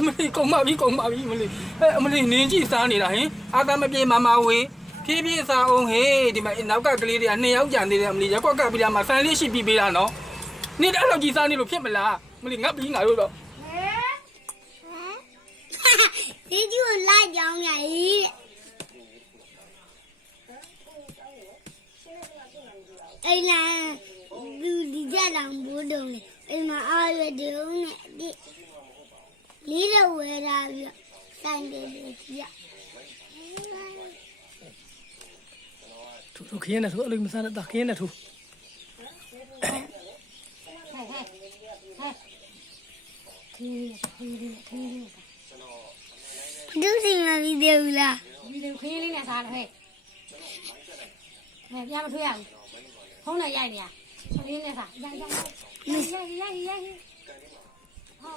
အမလေးကုန်ပါပြီမလေးအမလေးနင်းကြည့်စားနေတာဟင်အာသာမပြေမမဝေးဖြည်းဖြည်းစားအောင်ဟေးဒီမှာနောက်ကကလေးတွေက2ယောက်ကြံသေးတယ်အမလေးရက်ကွက်ကပြီးလာမှာဆန်လေးရှိပြီးပေးတာနော်နေအဲ့လိုကြီးစားနေလို့ဖြစ်မလားမလေးငတ်ပြီးငါတို့တော့ဒီကျူလိုက်ကြောင်းညာကြီးအိမ်လာလူဒီကြတောင်ဘိုးတုံးလေအိမ်မှာအားရတုံးနဲ့ဒီလေးတော့ဝဲတာပြီးဆိုင်တယ်ကြီးရထိုခင်းနေထိုအလေးမစားတဲ့ခင်းနေထိုဒုစီမဗီဒီယိုလားဗီဒီယိုခင်းလေးနဲ့စားတယ်ဟဲ့ပြန်မထွေးရဘူးဖုန်းနဲ့ရိုက်နေရခင်းလေးနဲ့စားရိုက်ဟော